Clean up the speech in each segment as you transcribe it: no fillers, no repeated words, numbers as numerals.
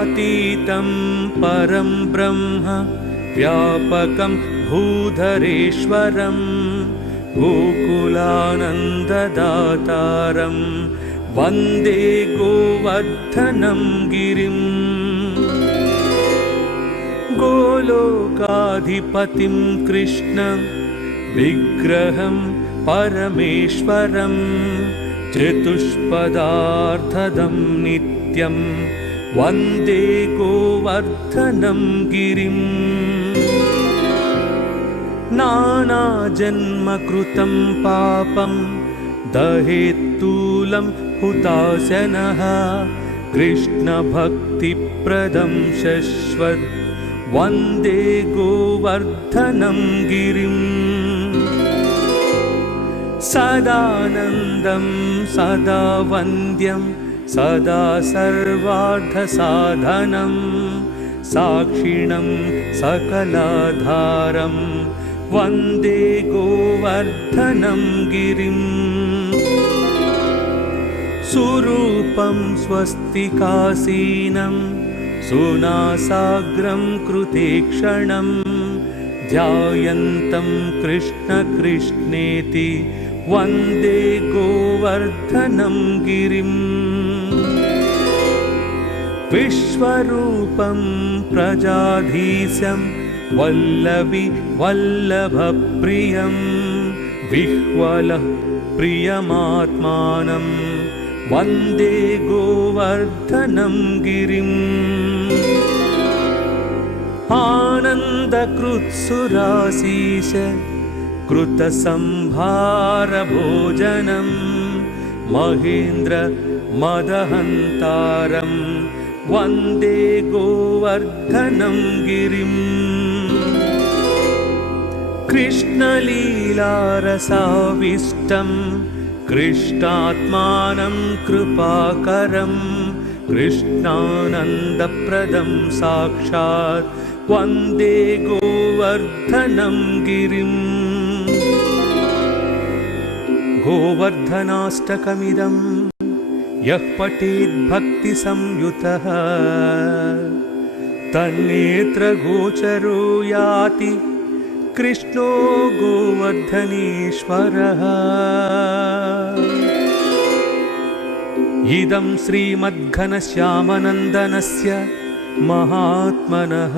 गुणातीतं परं ब्रह्म व्यापकं भूधरेश्वरं गोकुलानन्ददातारं वन्दे गोवर्धनं गिरिम् गोलोकाधिपतिं कृष्णं विग्रहं परमेश्वरं चतुष्पदार्थदं नित्यं वन्दे गोवर्धनं गिरिम् नानाजन्मकृतं पापं दहेत्तूलं हुताशनः कृष्णभक्तिप्रदं शश्वत् वन्दे गोवर्धनं गिरिम् सदानन्दं सदा वन्द्यं सदा सर्वार्थसाधनं साक्षिणं सकलाधारं वन्दे गोवर्धनं गिरिम् सुरूपं स्वस्तिकासीनं सुनासाग्रं कृतेक्षणं ध्यायन्तं कृष्णकृष्णेति वन्दे गोवर्धनं गिरिम् विश्वरूपं प्रजाधीशं वल्लवी वल्लभप्रियं विह्वलः प्रियमात्मानं वन्दे गोवर्धनं गिरिम् आनन्दकृत्सुराशीष कृतसंभारभोजनं महेन्द्र मदहन्तारं वन्दे गोवर्धनं गिरिम् कृष्णलीलारसाविष्टं कृष्णात्मानं कृपाकरं कृष्णानन्दप्रदं साक्षात् वन्दे गोवर्धनं गिरिम् गोवर्धनाष्टकमिदं यः पठेत् भक्तिसंयुतः तन्नेत्रगोचरो याति कृष्णो गोवर्धनेश्वरः। इदं श्रीमद्घनश्यामनन्दनस्य महात्मनः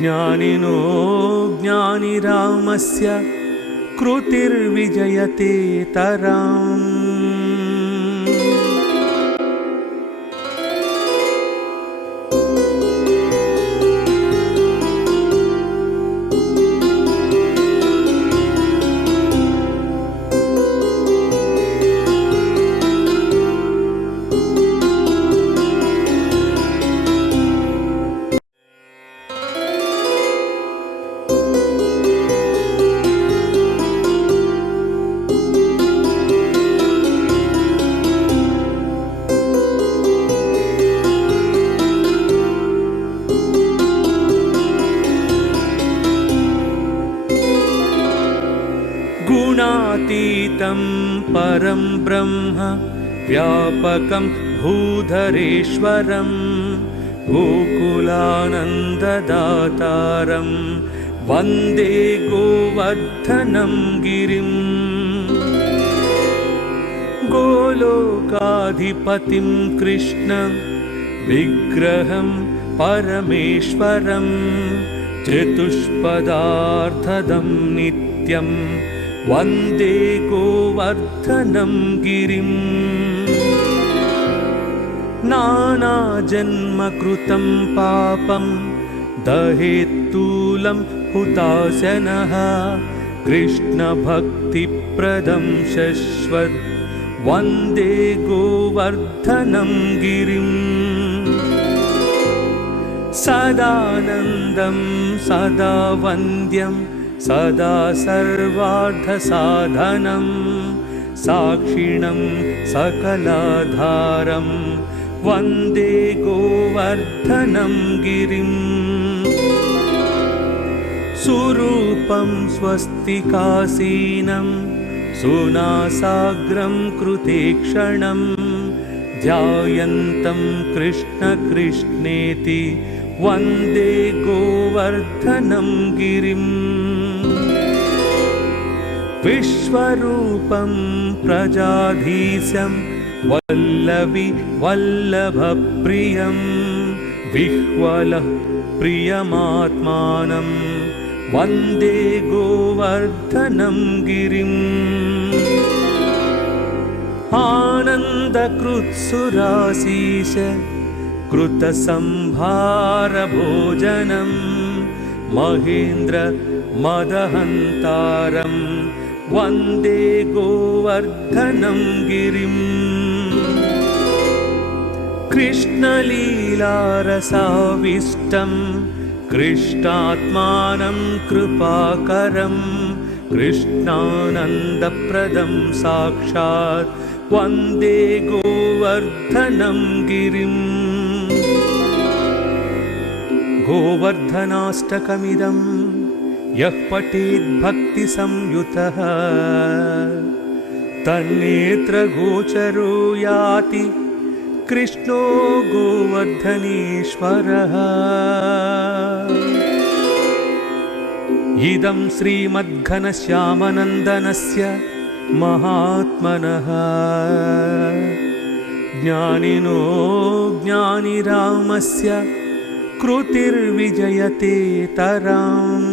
ज्ञानिनो ज्ञानिरामस्य कृतिर्विजयते तराम्। गुणातीतं परं ब्रह्म व्यापकं भूधरेश्वरं गोकुलानन्ददातारं वन्दे गोवर्धनं गिरिम् गोलोकाधिपतिं कृष्णं विग्रहं परमेश्वरं चतुष्पदार्थदं नित्यं वन्दे गोवर्धनं गिरिम् नानाजन्मकृतं पापं दहेत्तूलं हुताशनः कृष्णभक्तिप्रदं शश्वत् वन्दे गोवर्धनं गिरिम् सदानन्दं सदा वन्द्यं सदा सर्वार्थसाधनं साक्षिणं सकलाधारं वन्दे गोवर्धनं गिरिम् सुरूपं स्वस्तिकासीनं सुनासाग्रं कृतेक्षणं ध्यायन्तं कृष्ण कृष्णेति वन्दे गोवर्धनं गिरिम् विश्वरूपं प्रजाधीशं वल्लवी वल्लभप्रियं विह्वलः प्रियमात्मानं वन्दे गोवर्धनं गिरिम् आनन्दकृत्सुराशीष कृतसंभारभोजनं महेन्द्र मदहन्तारं वन्दे गोवर्धनं गिरिम् कृष्णलीलारसाविष्टं कृष्णात्मानं कृपाकरं कृष्णानन्दप्रदं साक्षात् वन्दे गोवर्धनं गिरिम् गोवर्धनाष्टकमिदं यः पठेद्भक्तिसंयुतः तन्नेत्रगोचरो याति कृष्णो गोवर्धनेश्वरः। इदं श्रीमद्घनश्यामनन्दनस्य महात्मनः ज्ञानिनो ज्ञानिरामस्य कृतिर्विजयते तराम्।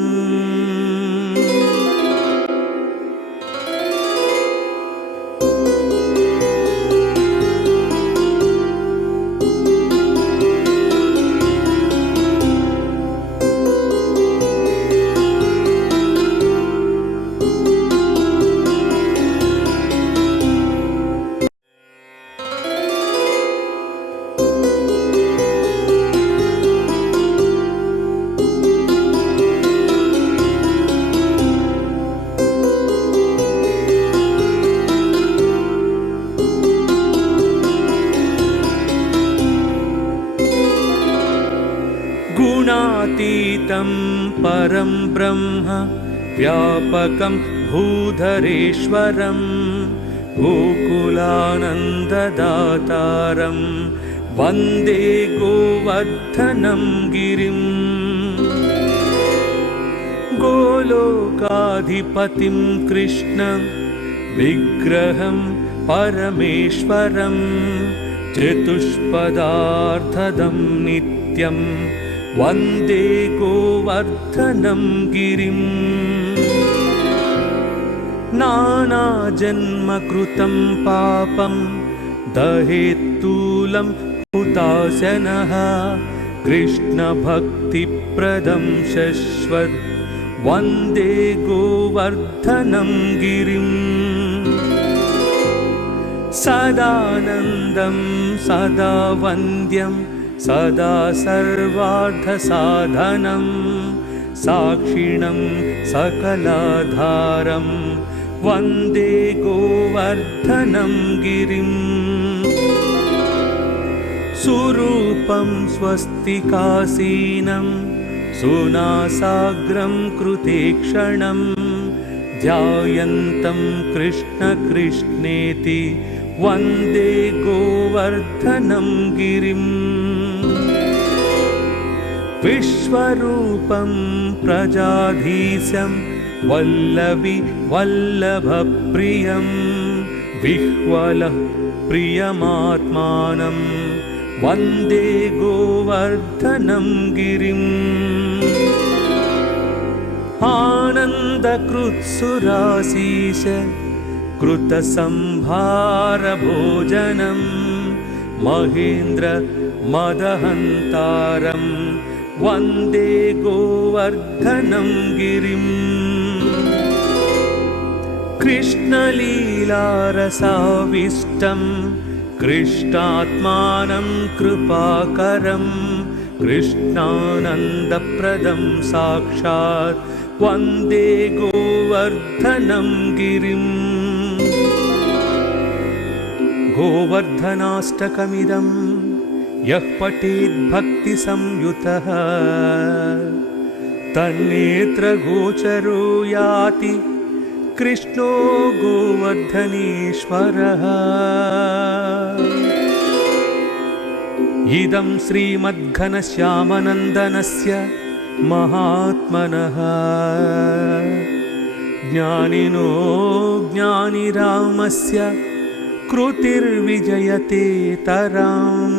गुणातीतं परं ब्रह्म व्यापकं भूधरेश्वरं गोकुलानन्ददातारं वन्दे गोवर्धनं गिरिम् गोलोकाधिपतिं कृष्णं विग्रहं परमेश्वरं चतुष्पदार्थदं नित्यं वन्दे गोवर्धनं गिरिम् नानाजन्मकृतं पापं दहेत्तूलं हुताशनः कृष्णभक्तिप्रदं शश्वत् वन्दे गोवर्धनं गिरिम् सदानन्दं सदा वन्द्यं सदा सर्वार्थसाधनं साक्षिणं सकलाधारं वन्दे गोवर्धनं गिरिम् सुरूपं स्वस्तिकासीनं सुनासाग्रं कृतेक्षणं ध्यायन्तं कृष्ण कृष्णेति वन्दे गोवर्धनं गिरिम् विश्वरूपं प्रजाधीशं वल्लवी वल्लभप्रियं विह्वलः प्रियमात्मानं वन्दे गोवर्धनं गिरिम् आनन्दकृत्सुराशीष कृतसंभारभोजनं महेन्द्र मदहन्तारं वन्दे गोवर्धनं गिरिम् कृष्णलीलारसाविष्टं कृष्णात्मानं कृपाकरं कृष्णानन्दप्रदं साक्षात् वन्दे गोवर्धनं गिरिम् गोवर्धनाष्टकमिदं यः पठेद्भक्तिसंयुतः तन्नेत्रगोचरो याति कृष्णो गोवर्धनेश्वरः। इदं श्रीमद्घनश्यामनन्दनस्य महात्मनः ज्ञानिनो ज्ञानिरामस्य कृतिर्विजयते तराम्।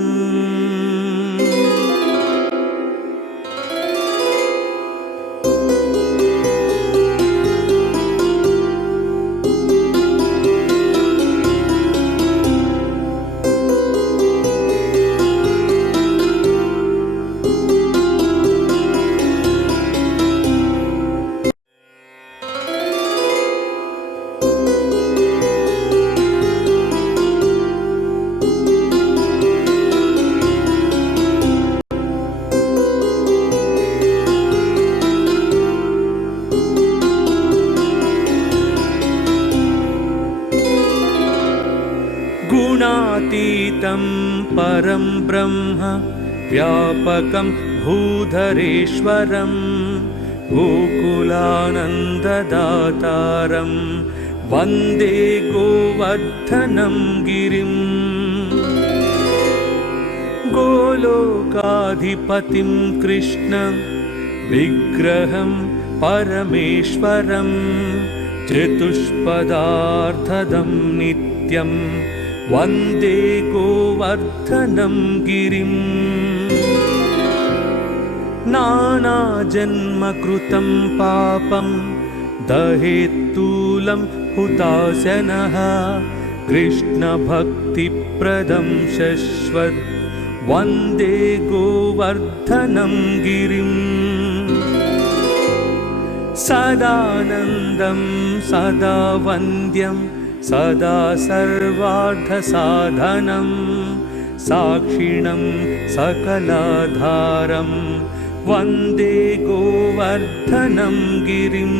गुणातीतं परं ब्रह्म व्यापकं भूधरेश्वरं गोकुलानन्ददातारं वन्दे गोवर्धनं गिरिं। गोलोकाधिपतिं कृष्णं विग्रहं परमेश्वरं चतुष्पदार्थदं नित्यं वन्दे गोवर्धनं गिरिं। नानाजन्मकृतं पापं दहेत्तूलं हुताशनः कृष्णभक्तिप्रदं शश्वत् वन्दे गोवर्धनं गिरिं। सदानन्दं सदा वन्द्यं सदा सर्वार्थसाधनं साक्षिणं सकलाधारं वन्दे गोवर्धनं गिरिं।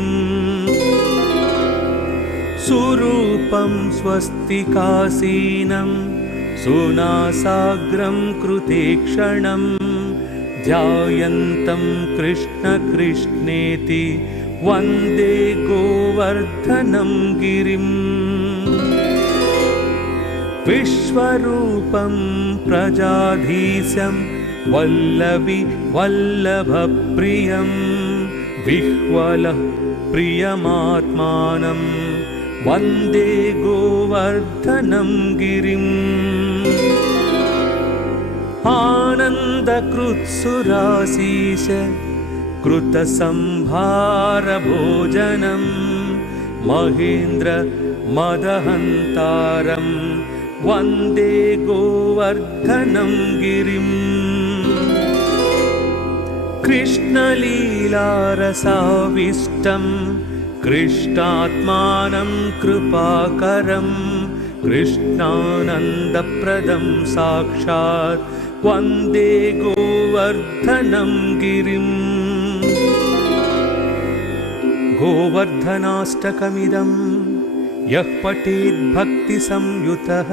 सुरूपं स्वस्तिकासीनं सुनासाग्रं कृतेक्षणं ध्यायन्तं कृष्णकृष्णेति वन्दे गोवर्धनं गिरिम्। विश्वरूपं प्रजाधीशं वल्लवी वल्लभप्रियं विह्वलः प्रियमात्मानं वन्दे गोवर्धनं गिरिम्। आनन्दकृत्सुराशीष कृतसंभारभोजनं महेन्द्र मदहन्तारं वन्दे गोवर्धनं गिरिम्। कृष्णलीलारसाविष्टं कृष्णात्मानं कृपाकरं कृष्णानन्दप्रदं साक्षात् वन्दे गोवर्धनं गिरिम्। गोवर्धनाष्टकमिदं यः पठेत् भक्तिसंयुतः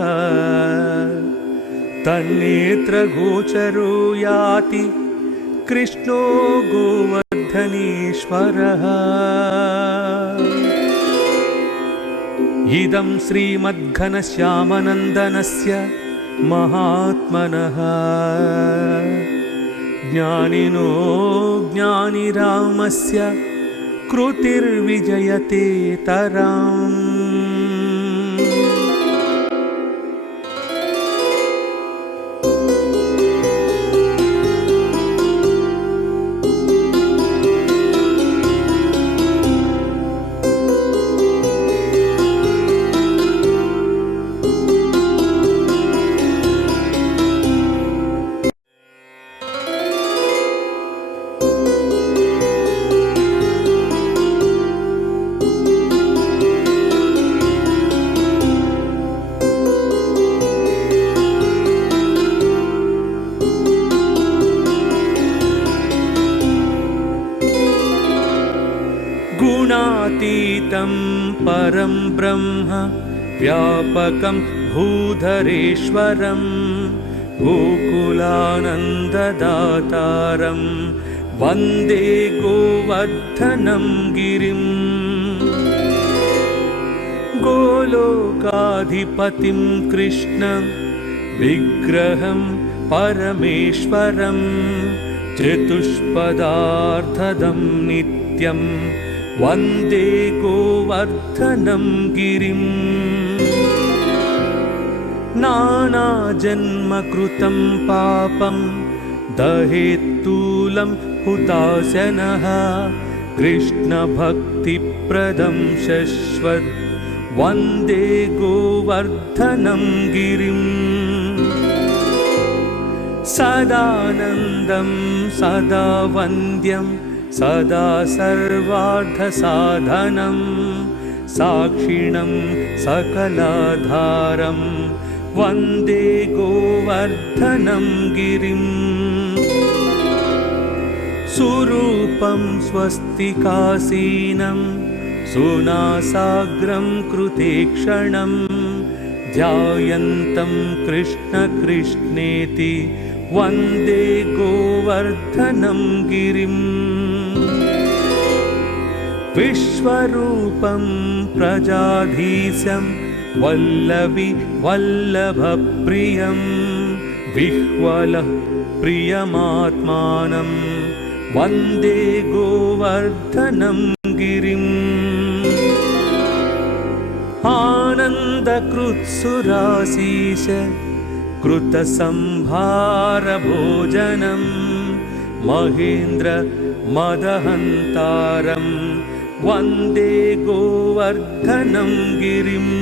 तन्नेत्रगोचरो याति कृष्णो गोवर्धनेश्वरः। इदं श्रीमद्घनश्यामनन्दनस्य महात्मनः ज्ञानिनो ज्ञानिरामस्य कृतिर्विजयते तराम्। गुणातीतं परं ब्रह्म व्यापकं भूधरेश्वरं गोकुलानन्ददातारं वन्दे गोवर्धनं गिरिं। गोलोकाधिपतिं कृष्णं विग्रहं परमेश्वरं चतुष्पदार्थदं नित्यं वन्दे गोवर्धनं गिरिम् नानाजन्मकृतं पापं दहेत्तूलं हुताशनः कृष्णभक्तिप्रदं शश्वत् वन्दे गोवर्धनं गिरिम् सदानन्दं सदा वन्द्यं सदा सर्वार्थसाधनं साक्षिणं सकलाधारं वन्दे गोवर्धनं गिरिम् सुरूपं स्वस्तिकासीनं सुनासाग्रं कृतेक्षणं ध्यायन्तं कृष्णकृष्णेति वन्दे गोवर्धनं गिरिम् विश्वरूपं प्रजाधीशं वल्लवी वल्लभप्रियं विह्वलः प्रियमात्मानं वन्दे गोवर्धनं गिरिम् आनन्दकृत्सुराशीष कृतसंभारभोजनं महेन्द्र मदहन्तारं वन्दे गोवर्धनं गिरिम्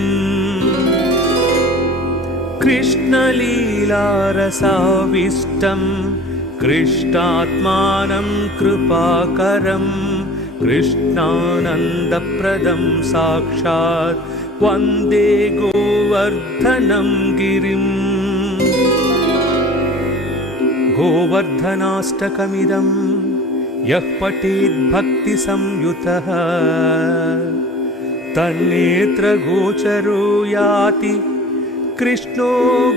कृष्णलीलारसाविष्टं कृष्णात्मानं कृपाकरं कृष्णानन्दप्रदं साक्षात् वन्दे गोवर्धनं गिरिम् गोवर्धनाष्टकमिदं यः पठेत् भक्तिसंयुतः तन्नेत्रगोचरो याति कृष्णो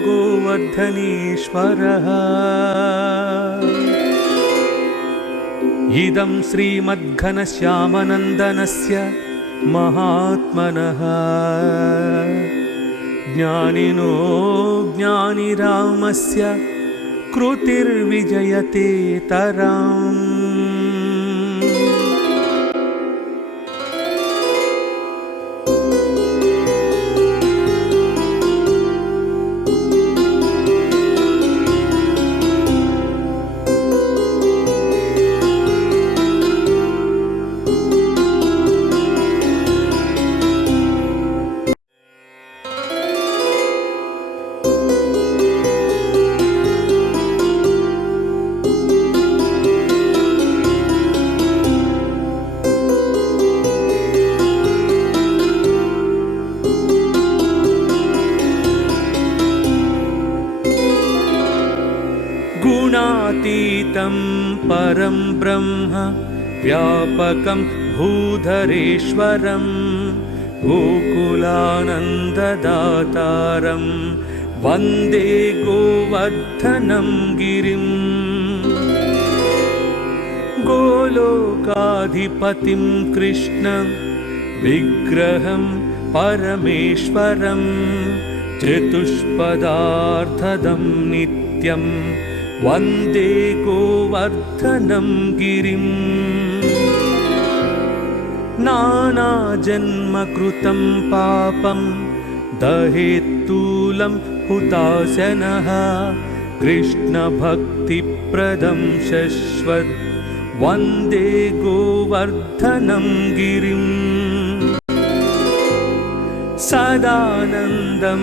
गोवर्धनेश्वरः इदं श्रीमद्घनश्यामनन्दनस्य महात्मनः ज्ञानिनो ज्ञानिरामस्य कृतिर्विजयते तराम्। गुणातीतं परं ब्रह्म व्यापकं भूधरेश्वरं गोकुलानन्ददातारं वन्दे गोवर्धनं गिरिम् गोलोकाधिपतिं कृष्णं विग्रहं परमेश्वरं चतुष्पदार्थदं नित्यं वन्दे गोवर्धनं गिरिम् नानाजन्मकृतं पापं दहेत्तूलं हुताशनः कृष्णभक्तिप्रदं शश्वत् वन्दे गोवर्धनं गिरिम् सदानन्दं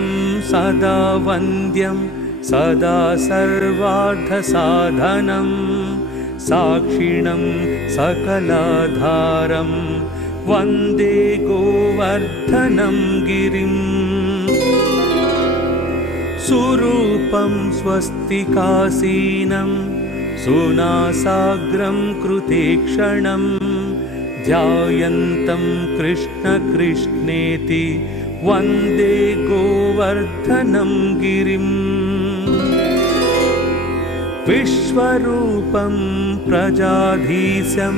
सदा वन्द्यं सदा सर्वार्थसाधनं साक्षिणं सकलाधारं वन्दे गोवर्धनं गिरिम् सुरूपं स्वस्तिकासीनं सुनासाग्रं कृतेक्षणं ध्यायन्तं कृष्णकृष्णेति वन्दे गोवर्धनं गिरिम् विश्वरूपं प्रजाधीशं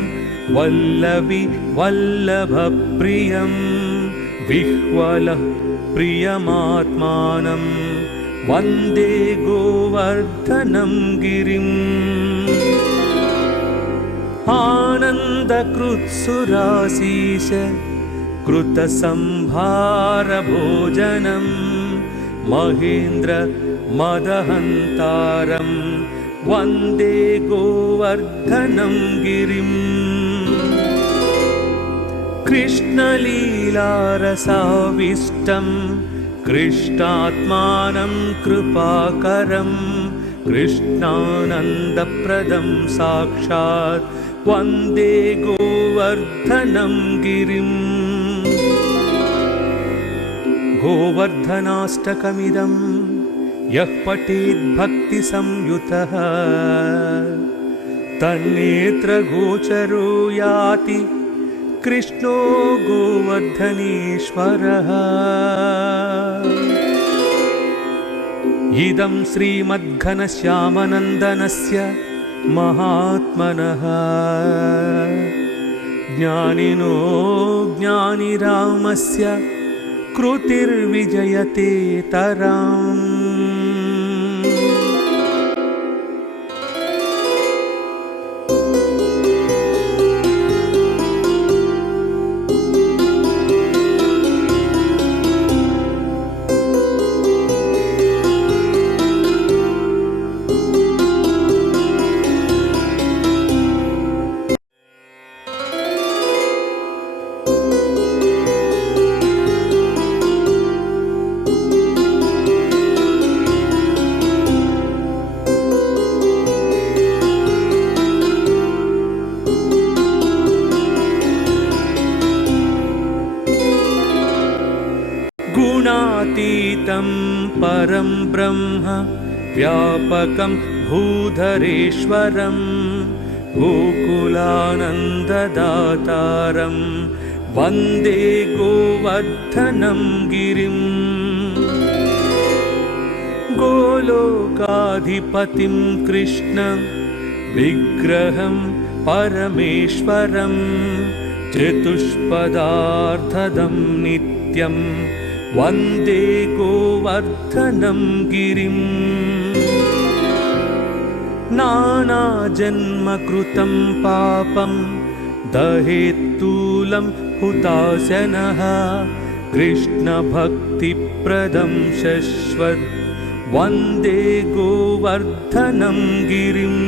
वल्लवी वल्लभप्रियं विह्वलः प्रियमात्मानं वन्दे गोवर्धनं गिरिम् आनन्दकृत्सुरासीश कृतसंभारभोजनं महेन्द्र मदहन्तारं वन्दे गोवर्धनं गिरिम् कृष्णलीलारसाविष्टं कृष्णात्मानं कृपाकरं कृष्णानन्दप्रदं साक्षात् वन्दे गोवर्धनं गिरिम् गोवर्धनाष्टकमिदं यः पठेत् भक्तिसंयुतः तन्नेत्रगोचरो याति कृष्णो गोवर्धनेश्वरः। इदं श्रीमद्घनश्यामनन्दनस्य महात्मनः ज्ञानिनो ज्ञानिरामस्य कृतिर्विजयते तराम्। गुणातीतं परं ब्रह्म व्यापकं भूधरेश्वरं गोकुलानन्ददातारं वन्दे गोवर्धनं गिरिम् गोलोकाधिपतिं कृष्णं विग्रहं परमेश्वरं चतुष्पदार्थदं नित्यं वन्दे गोवर्धनं गिरिम् नानाजन्मकृतं पापं दहेत्तूलं हुताशनः कृष्णभक्तिप्रदं शश्वत् वन्दे गोवर्धनं गिरिम्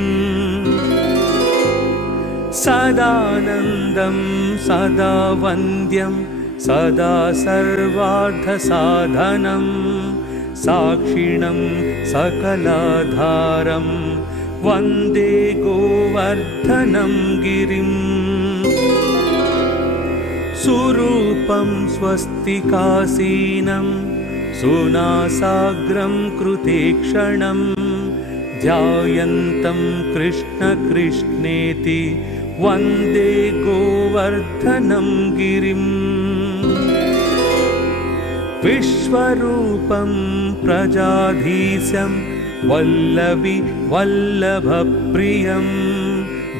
सदानन्दं सदा वन्द्यं सदा सर्वार्थसाधनं साक्षिणं सकलाधारं वन्दे गोवर्धनं गिरिम् सुरूपं स्वस्तिकासीनं सुनासाग्रं कृतेक्षणं ध्यायन्तं कृष्णकृष्णेति वन्दे गोवर्धनं गिरिम् विश्वरूपं प्रजाधीशं वल्लभी वल्लभप्रियं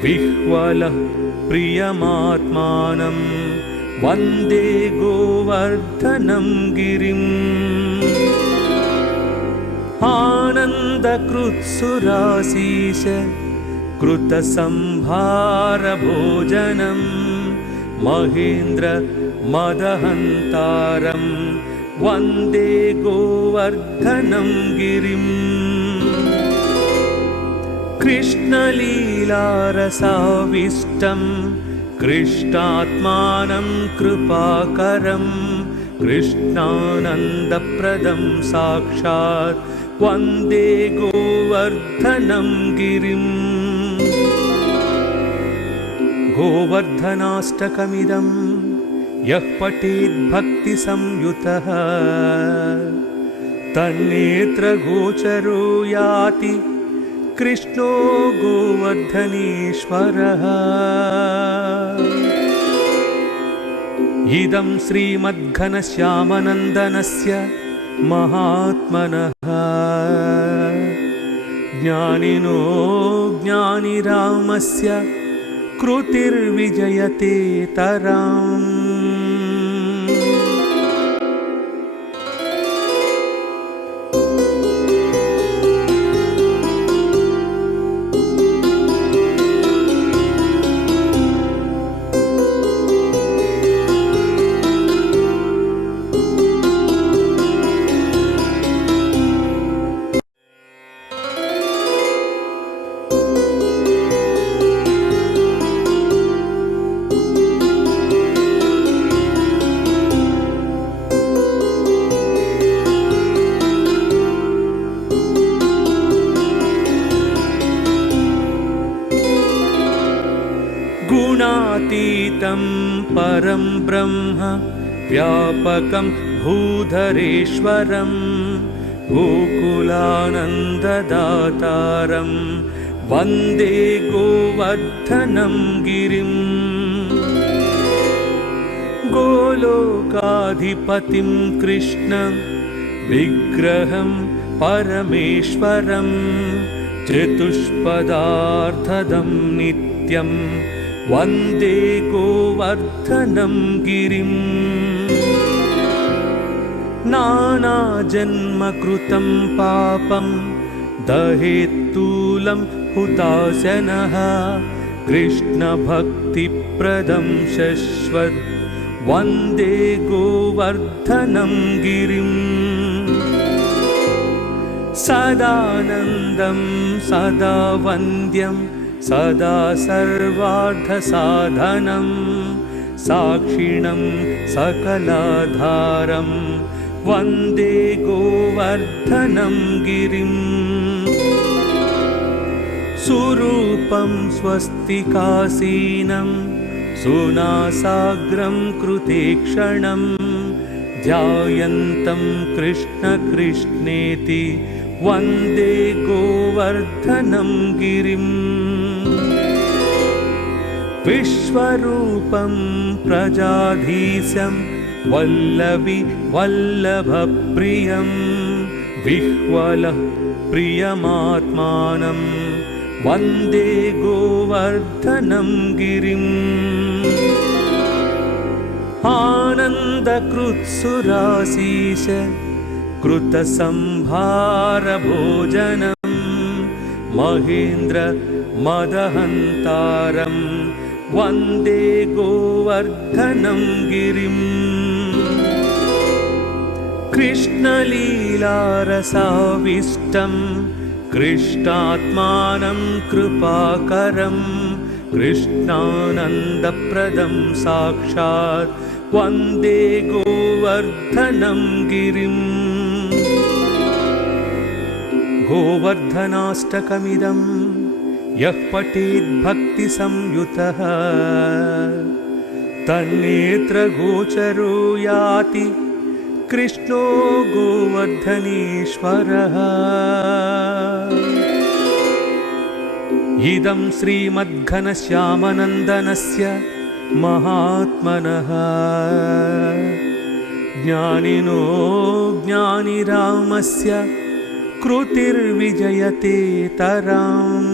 विह्वलः प्रियमात्मानं वन्दे गोवर्धनं गिरिम् आनन्दकृत्सुरासीश कृतसंभारभोजनं महेन्द्र मदहन्तारं वन्दे गोवर्धनं गिरिम् कृष्णलीलारसाविष्टं कृष्णात्मानं कृपाकरं कृष्णानन्दप्रदं साक्षात् वन्दे गोवर्धनं गिरिम् गोवर्धनाष्टकमिदं यः पठेत् भक्तिसंयुतः तन्नेत्रगोचरो याति कृष्णो गोवर्धनेश्वरः। इदं श्रीमद्घनश्यामनन्दनस्य महात्मनः ज्ञानिनो ज्ञानिरामस्य कृतिर्विजयते तराम्। अद्वैतं परं ब्रह्म व्यापकं भूधरेश्वरं गोकुलानन्ददातारं वन्दे गोवर्धनं गिरिम् गोलोकाधिपतिं कृष्णं विग्रहं परमेश्वरं चतुष्पदार्थदं नित्यं वन्दे गोवर्धनं गिरिम् नानाजन्मकृतं पापं दहेत्तूलं हुताशनः कृष्णभक्तिप्रदं शश्वत् वन्दे गोवर्धनं गिरिम् सदानन्दं सदा वन्द्यं सदा सर्वार्थसाधनं साक्षिणं सकलाधारं वन्दे गोवर्धनं गिरिम् सुरूपं स्वस्तिकासीनं सुनासाग्रं कृतेक्षणं ध्यायन्तं कृष्णकृष्णेति वन्दे गोवर्धनं गिरिम् विश्वरूपं प्रजाधीशं वल्लवी वल्लभप्रियं विह्वलः प्रियमात्मानं वन्दे गोवर्धनं गिरिम् आनन्दकृत्सुराशीष कृतसंभारभोजनं महेन्द्र मदहन्तारं वन्दे गोवर्धनं गिरिम् कृष्णलीलारसाविष्टं कृष्णात्मानं कृपाकरं कृष्णानन्दप्रदं साक्षात् वन्दे गोवर्धनं गिरिम् गोवर्धनाष्टकमिदं यः पठेत् भक्तिसंयुतः तन्नेत्रगोचरो याति कृष्णो गोवर्धनेश्वरः। इदं श्रीमद्घनश्यामनन्दनस्य महात्मनः ज्ञानिनो ज्ञानिरामस्य कृतिर्विजयते तराम्।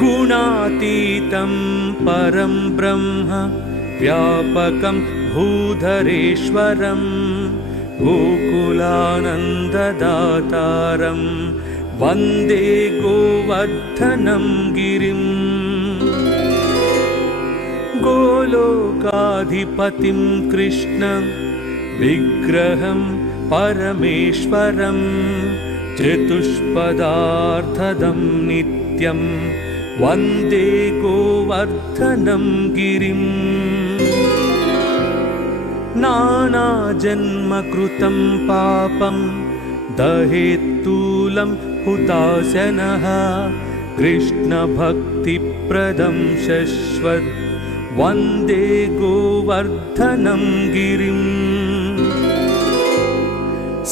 गुणातीतं परं ब्रह्म व्यापकं भूधरेश्वरं गोकुलानन्ददातारं वन्दे गोवर्धनं गिरिम् गोलोकाधिपतिं कृष्णं विग्रहं परमेश्वरं चतुष्पदार्थदं नित्यं वन्दे गोवर्धनं गिरिम् नानाजन्मकृतं पापं दहेत्तूलं हुताशनः कृष्णभक्तिप्रदं शश्वत् वन्दे गोवर्धनं गिरिम्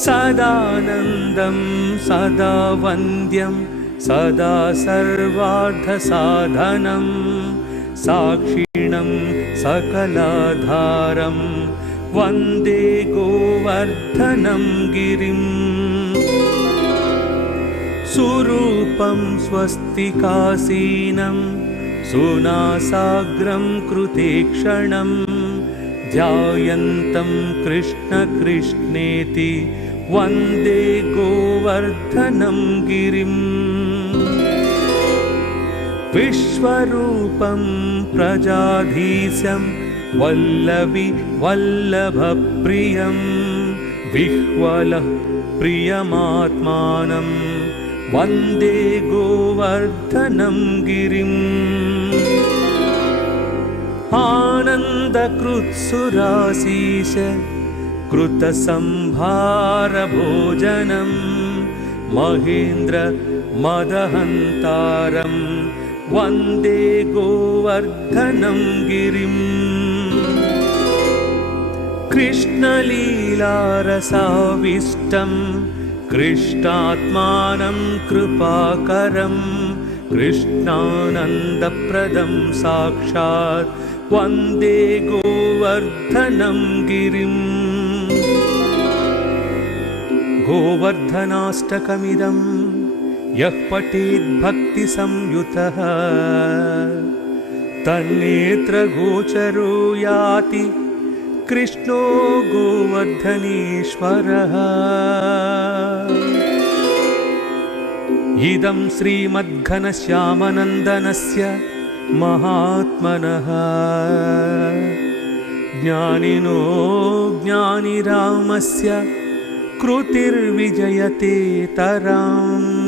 सदानन्दं सदा वन्द्यं सदा सर्वार्थसाधनं साक्षिणं सकलाधारं वन्दे गोवर्धनं गिरिम् सुरूपं स्वस्तिकासीनं सुनासाग्रं कृतेक्षणं ध्यायन्तं कृष्ण कृष्णेति वन्दे गोवर्धनं गिरिम् विश्वरूपं प्रजाधीशं वल्लवी वल्लभप्रियं विह्वलः प्रियमात्मानं वन्दे गोवर्धनं गिरिम् आनन्दकृत्सुरासीश कृतसंभारभोजनं महेन्द्र मदहन्तारं वन्दे गोवर्धनं गिरिम् कृष्णलीलारसाविष्टं कृष्णात्मानं कृपाकरं कृष्णानन्दप्रदं साक्षात् वन्दे गोवर्धनं गिरिम् गोवर्धनाष्टकमिदं यः पठेत् भक्तिसंयुतः तन्नेत्रगोचरो याति कृष्णो गोवर्धनेश्वरः इदं श्रीमद्घनश्यामनन्दनस्य महात्मनः ज्ञानिनो ज्ञानिरामस्य कृतिर्विजयते तराम्।